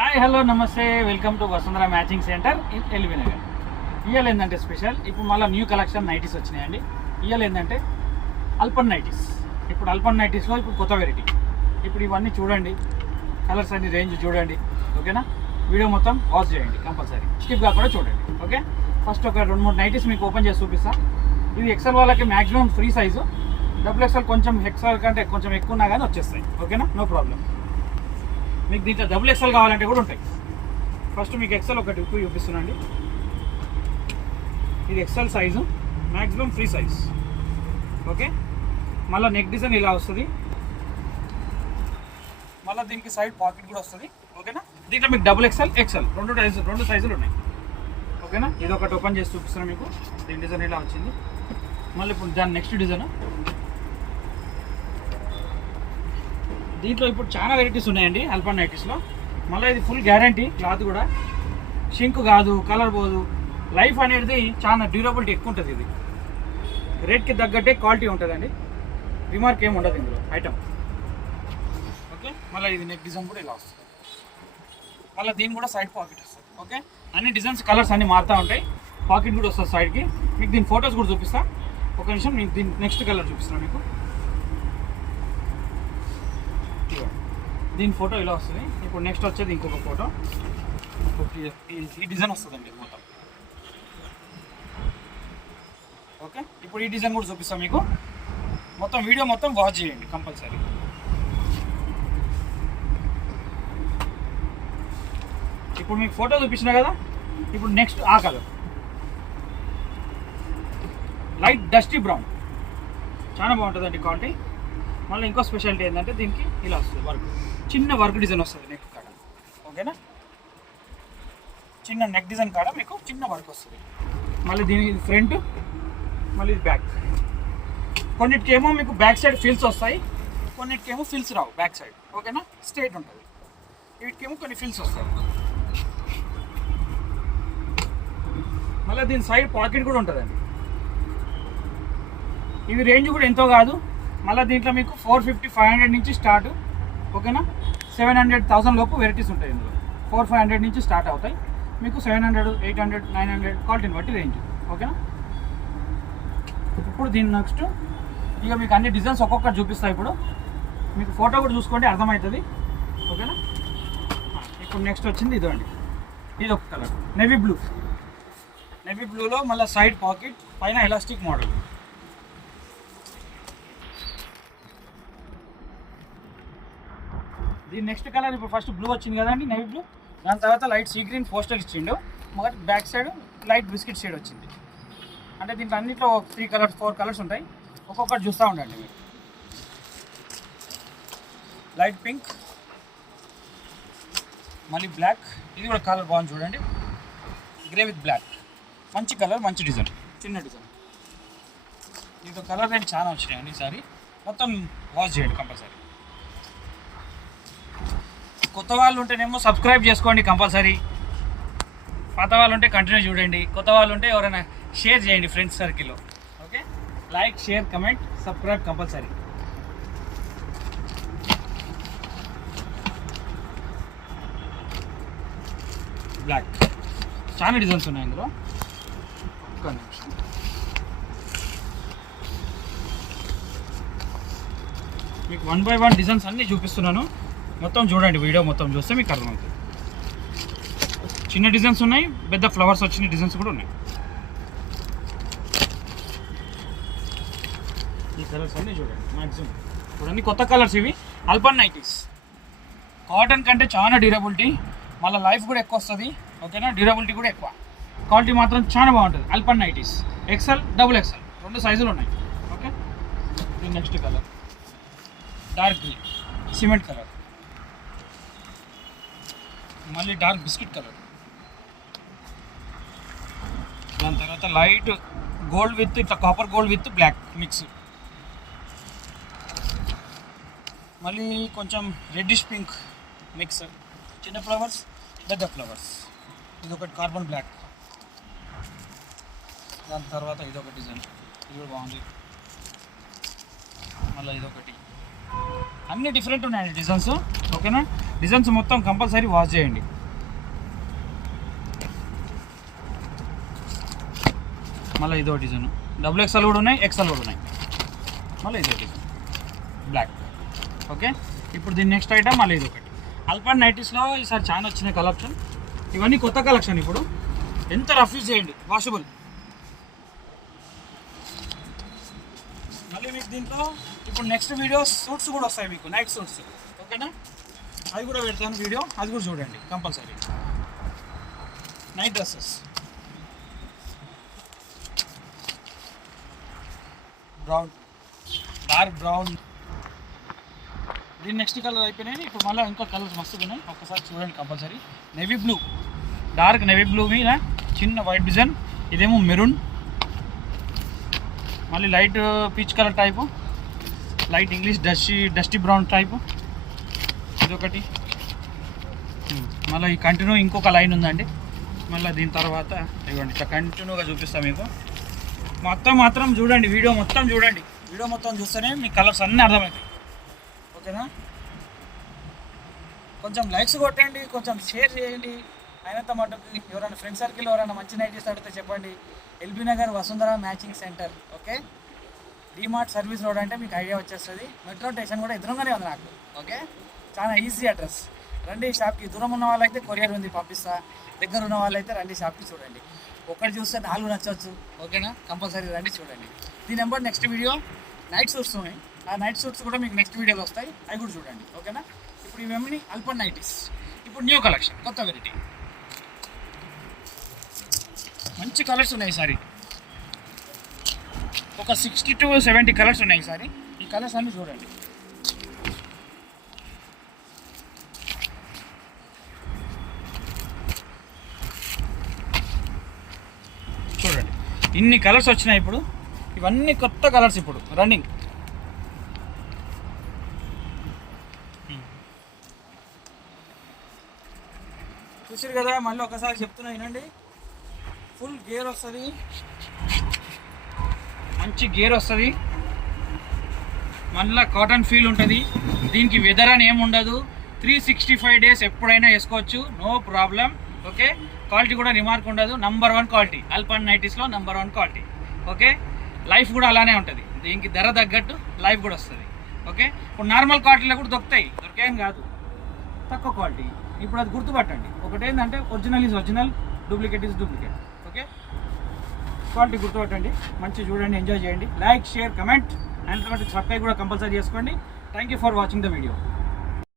Hi hello నమస్తే welcome to Vasundhara matching centre in LB Nagar. ఇవాళ ఏంటంటే స్పెషల్ ఇప్పుడు మళ్ళీ న్యూ కలెక్షన్ నైటీస్ వచ్చినాయండి. ఇవాళ ఏంటంటే అల్పన్ నైటీస్. ఇప్పుడు అల్పన్ నైటీస్లో ఇప్పుడు కొత్త వెరైటీ. ఇప్పుడు ఇవన్నీ చూడండి, కలర్స్ అన్ని రేంజ్ చూడండి, ఓకేనా? వీడియో మొత్తం వాచ్ చేయండి, కంపల్సరీ స్కిప్ కాకుండా చూడండి, ఓకే? ఫస్ట్ ఒక 2-3 నైటీస్ మీకు ఓపెన్ చేసి చూపిస్తా. ఇది ఎక్సెల్ వాళ్ళకి maximum free size, double XL కొంచెం ఎక్సెల్ కంటే కొంచెం ఎక్కువ ఉన్నా కానీ వచ్చేస్తాయి, ఓకేనా? No problem. మీకు దీంట్లో డబుల్ ఎక్సెల్ కావాలంటే కూడా ఉంటాయి. ఫస్ట్ మీకు ఎక్సెల్ ఒకటి చూపిస్తున్నాండి. ఇది XL size, maximum free size, okay? మళ్ళీ నెక్ డిజైన్ ఇలా వస్తుంది, మళ్ళీ దీనికి సైడ్ పాకెట్ కూడా వస్తుంది, ఓకేనా? దీంట్లో మీకు డబుల్ ఎక్సెల్ ఎక్సెల్ రెండు సైజులు ఉన్నాయి, ఓకేనా? ఇది ఒకటి ఓపెన్ చేసి చూపిస్తున్నాను మీకు. దీని డిజైన్ ఇలా వచ్చింది. మళ్ళీ ఇప్పుడు దాని నెక్స్ట్ డిజైన్. దీంట్లో ఇప్పుడు చాలా వెరైటీస్ ఉన్నాయండి అల్పన్ నైటీస్లో. మళ్ళీ ఇది ఫుల్ గ్యారంటీ, క్లాత్ కూడా షింక్ కాదు, కలర్ పోదు. లైఫ్ అనేది చాలా డ్యూరబిలిటీ ఎక్కువ ఉంటుంది. ఇది రేట్కి తగ్గట్టే క్వాలిటీ ఉంటుందండి, రిమార్క్ ఏమి ఉండదు ఇందులో ఐటమ్, ఓకే? మళ్ళీ ఇది నెక్ డిజైన్ కూడా ఇలా వస్తుంది. మళ్ళీ దీని కూడా సైడ్ పాకెట్ వస్తుంది, ఓకే? అన్ని డిజైన్స్ కలర్స్ అన్నీ మారుతూ ఉంటాయి. పాకెట్ కూడా వస్తుంది సైడ్కి. మీకు దీని ఫొటోస్ కూడా చూపిస్తా, ఒక నిమిషం. మీకు దీని నెక్స్ట్ కలర్ చూపిస్తాను మీకు. దీని ఫోటో ఇలా వస్తుంది. ఇప్పుడు నెక్స్ట్ వచ్చేది ఇంకొక ఫోటో. ఈ డిజైన్ వస్తుందండి మొత్తం, ఓకే? ఇప్పుడు ఈ డిజైన్ కూడా చూపిస్తాం మీకు. మొత్తం వీడియో మొత్తం వాచ్ చేయండి కంపల్సరీ. ఇప్పుడు మీకు ఫోటో చూపించిన కదా, ఇప్పుడు నెక్స్ట్ ఆ కలర్ లైట్ డస్టీ బ్రౌన్, చాలా బాగుంటుందండి క్వాలిటీ. మళ్ళీ ఇంకో స్పెషాలిటీ ఏంటంటే దీనికి ఇలా వస్తుంది వర్క్, చిన్న వర్క్ డిజైన్ వస్తుంది నెక్ కాడ, ఓకేనా? చిన్న నెక్ డిజైన్ కాడ మీకు చిన్న వర్క్ వస్తుంది. మళ్ళీ దీనికి ఫ్రంట్, మళ్ళీ బ్యాక్. కొన్నిటికేమో మీకు బ్యాక్ సైడ్ ఫిల్స్ వస్తాయి, కొన్నిటికేమో ఫిల్స్ రావు బ్యాక్ సైడ్, ఓకేనా? స్ట్రైట్ ఉంటుంది. వీటికేమో కొన్ని ఫిల్స్ వస్తాయి. మళ్ళీ దీని సైడ్ పాకెట్ కూడా ఉంటుందండి. ఇవి రేంజ్ కూడా ఎంతో కాదు. మళ్ళీ దీంట్లో మీకు 450-500 నుంచి స్టార్ట్, ఓకేనా? 700-1000 లోపు వెరైటీస్ ఉంటాయి ఇందులో. 400-500 నుంచి స్టార్ట్ అవుతాయి. మీకు 700-800-900 క్వాలిటీని బట్టి రేంజ్, ఓకేనా? ఇప్పుడు దీని నెక్స్ట్ ఇక మీకు అన్ని డిజైన్స్ ఒక్కొక్కటి చూపిస్తాయి. ఇప్పుడు మీకు ఫోటో కూడా చూసుకోండి, అర్థమవుతుంది, ఓకేనా? ఇప్పుడు నెక్స్ట్ వచ్చింది ఇదండి. ఇది ఒక కలర్ నేవీ బ్లూ. నేవీ బ్లూలో మళ్ళీ సైడ్ పాకెట్, పైన ఎలాస్టిక్ మోడల్. దీని నెక్స్ట్ కలర్ ఇప్పుడు ఫస్ట్ బ్లూ వచ్చింది కదండి, నేవీ బ్లూ. దాని తర్వాత లైట్ సీ గ్రీన్ పోస్టర్ ఇచ్చిండు. మొదటి back side light biscuit shade వచ్చింది. అంటే దీంట్లో అన్నింటిలో 4 కలర్స్ ఉంటాయి. ఒక్కొక్కటి చూస్తూ ఉండండి మీరు. లైట్ పింక్, మళ్ళీ బ్లాక్. ఇది కూడా కలర్ బాగుంది చూడండి, గ్రే విత్ బ్లాక్. మంచి కలర్, మంచి డిజైన్, చిన్న డిజైన్. ఇది కలర్ రేంజ్ చాలా వచ్చినాయండి ఈసారి. మొత్తం వాచ్ చేయండి కంపల్సరీ. కొత్త వాళ్ళు ఉంటేనేమో సబ్స్క్రైబ్ చేసుకోండి కంపల్సరీ. పాత వాళ్ళు ఉంటే కంటిన్యూ చూడండి. కొత్త వాళ్ళు ఉంటే ఎవరైనా షేర్ చేయండి ఫ్రెండ్స్ సర్కిల్లో, okay? Like, share, comment, subscribe compulsory. Black, చాలా డిజైన్స్ ఉన్నాయి ఇందులో. ఒక్క నిమిషం. మీకు 1 by 1 డిజైన్స్ అన్నీ చూపిస్తున్నాను. మొత్తం చూడండి, వీడియో మొత్తం చూస్తే మీకు అర్థమవుతుంది. చిన్న డిజైన్స్ ఉన్నాయి, పెద్ద ఫ్లవర్స్ వచ్చిన డిజైన్స్ కూడా ఉన్నాయి. ఈ కలర్స్ అన్నీ చూడండి, మ్యాక్సిమం చూడండి కొత్త కలర్స్. ఇవి అల్పన్ నైటీస్. కాటన్ కంటే చాలా డ్యూరబిలిటీ, మళ్ళీ లైఫ్ కూడా ఎక్కువ వస్తుంది, ఓకేనా? డ్యూరబిలిటీ కూడా ఎక్కువ, క్వాలిటీ మాత్రం చాలా బాగుంటుంది. అల్పన్ నైటీస్ ఎక్సెల్, డబుల్ ఎక్సెల్, 2 సైజులు ఉన్నాయి, ఓకే? ఇది next colour dark green, cement colour. మళ్ళీ డార్క్ బిస్కెట్ కలర్. దాని తర్వాత లైట్ గోల్డ్ విత్ ఇట్లా copper gold with black mix. మళ్ళీ కొంచెం రెడ్డిష్ పింక్ మిక్స్, చిన్న ఫ్లవర్స్, పెద్ద ఫ్లవర్స్. ఇది ఒకటి కార్బన్ బ్లాక్. దాని తర్వాత ఇదొక డిజైన్, ఇది కూడా బాగుంది. మళ్ళీ ఇదొకటి. అన్నీ డిఫరెంట్ ఉన్నాయండి డిజైన్స్. ఓకేనా. డిజైన్స్ మొత్తం కంపల్సరీ వాష్ చేయండి. మళ్ళీ ఇదో డిజైన్ XXL కూడా ఉన్నాయి, XL కూడా ఉన్నాయి. మళ్ళీ ఇదో డిజైన్ బ్లాక్. ఓకే, ఇప్పుడు దీని నెక్స్ట్ ఐటమ్ మళ్ళీ ఇది ఒకటి. అల్పన్ నైటీస్లో ఈసారి చాలా వచ్చినాయి కలెక్షన్. ఇవన్నీ కొత్త కలెక్షన్. ఇప్పుడు ఎంత రఫ్ యూజ్ చేయండి, వాషబుల్. మళ్ళీ మీకు దీంట్లో ఇప్పుడు నెక్స్ట్ వీడియో సూట్స్ కూడా వస్తాయి మీకు, నైట్ సూట్స్. ఓకేనా, అది కూడా పెడతాను వీడియో, అది కూడా చూడండి compulsory. Night dresses brown, dark brown. దీని నెక్స్ట్ కలర్ అయిపోయినాయి. ఇప్పుడు మళ్ళీ ఇంకా కలర్స్ మస్తుగా ఉన్నాయి, ఒక్కసారి చూడండి compulsory. Navy blue, dark navy blue మీద చిన్న వైట్ డిజైన్. ఇదేమో మెరూన్, మళ్ళీ light peach colour type, light English dusty brown type. ఇదొకటి. మళ్ళీ ఈ కంటిన్యూ ఇంకొక లైన్ ఉందండి. మళ్ళీ దీని తర్వాత ఇవ్వండి, ఇట్లా కంటిన్యూగా చూపిస్తాను మీకు. మాత్రం చూడండి, వీడియో మొత్తం చూడండి. వీడియో మొత్తం చూస్తేనే మీకు కలర్స్ అన్నీ అర్థమవుతాయి. ఓకేనా, కొంచెం లైక్స్ కొట్టండి, కొంచెం షేర్ చేయండి. అయినంత మటుకు ఎవరైనా ఫ్రెండ్ సర్కిల్ ఎవరైనా మంచి నైటీస్ అడిగితే చెప్పండి. LB Nagar Vasundhara matching centre. Okay, DMart service road అంటే మీకు ఐడియా వచ్చేస్తుంది. మెట్రో స్టేషన్ కూడా ఎదురుగానే ఉంది నాకు. ఓకే, చాలా ఈజీ అడ్రస్. రండి షాప్కి. దూరం ఉన్న వాళ్ళైతే కొరియర్ ఉంది, పంపిస్తా. దగ్గర ఉన్న వాళ్ళైతే రండి షాప్కి, చూడండి. ఒకటి చూస్తే 4 నచ్చవచ్చు. ఓకేనా, కంపల్సరీ రండి, చూడండి. దీని number next video night suits ఉన్నాయి. ఆ నైట్ సూట్స్ కూడా మీకు నెక్స్ట్ వీడియోలో వస్తాయి, అవి కూడా చూడండి. ఓకేనా, ఇప్పుడు ఇవన్నీ అల్పన్ నైటీస్. ఇప్పుడు న్యూ కలెక్షన్, కొత్త వెరైటీ, మంచి కలర్స్ ఉన్నాయి ఈసారి. ఒక 60 to 70 కలర్స్ ఉన్నాయి ఈసారి. ఈ కలర్స్ అన్నీ చూడండి. చూడండి ఇన్ని కలర్స్ వచ్చినాయి ఇప్పుడు. ఇవన్నీ కొత్త కలర్స్ ఇప్పుడు రన్నింగ్. చూసారు కదా, మళ్ళీ ఒకసారి చెప్తున్నా వినండి. ఫుల్ గేర్ వస్తుంది, మంచి గేర్ వస్తుంది. మళ్ళీ కాటన్ ఫీల్ ఉంటుంది. దీనికి వెదర్ అని ఏమి ఉండదు. 365 days ఎప్పుడైనా వేసుకోవచ్చు, నో ప్రాబ్లం. ఓకే, క్వాలిటీ కూడా రిమార్క్ ఉండదు. నంబర్ 1 క్వాలిటీ అల్పన్ నైటీస్లో, నంబర్ 1 క్వాలిటీ. ఓకే, లైఫ్ కూడా అలానే ఉంటుంది. దీనికి ధర తగ్గట్టు లైఫ్ కూడా వస్తుంది. ఓకే, ఇప్పుడు నార్మల్ క్వాలిటీలో కూడా దొరికేం కాదు, తక్కువ క్వాలిటీ. ఇప్పుడు అది గుర్తుపట్టండి. ఒకటేంటంటే original is original, duplicate is duplicate. Okay, quality గుర్తుపట్టండి, మంచి చూడండి, ఎంజాయ్ చేయండి. Like, share, comment and subscribe కూడా కంపల్సరీ చేసుకోండి. Thank you for watching the video.